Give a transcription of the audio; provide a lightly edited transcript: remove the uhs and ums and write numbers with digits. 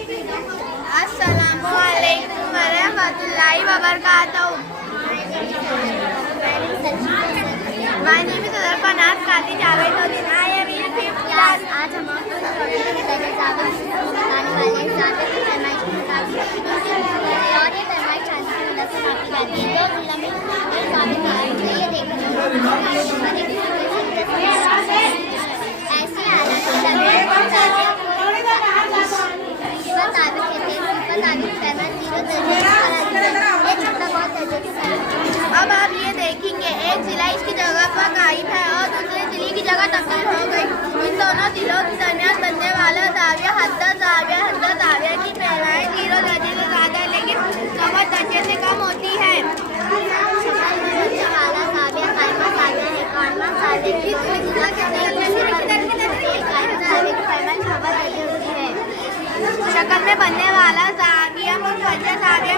अस्सलामुअलैकुम वरहमतुल्लाहि वबरकातुहू। My name is Adarfanaaz Kati Javed. I am in 5th class. आज हम आपको बताने वाले हैं ज़्यादा टर्माइट की किताब और ये टर्माइट शांति की मदद से काटी जाती है। दो जुमलों में साबित है। ये देखिए ऐसी हालत अब आप ये देखेंगे एक जिला इसकी जगह पर कायम है और दूसरे जिले की जगह तब्दील हो गई। इन दोनों जिलों के दरमियान बनने वाला जाविया हद्द जाविया की फैलाए 0 दर्जे से ज़्यादा है, लेकिन 9 दर्जे से कम होती है। शक्ल में बनने वाला जाविया मुतवज्जा जाविया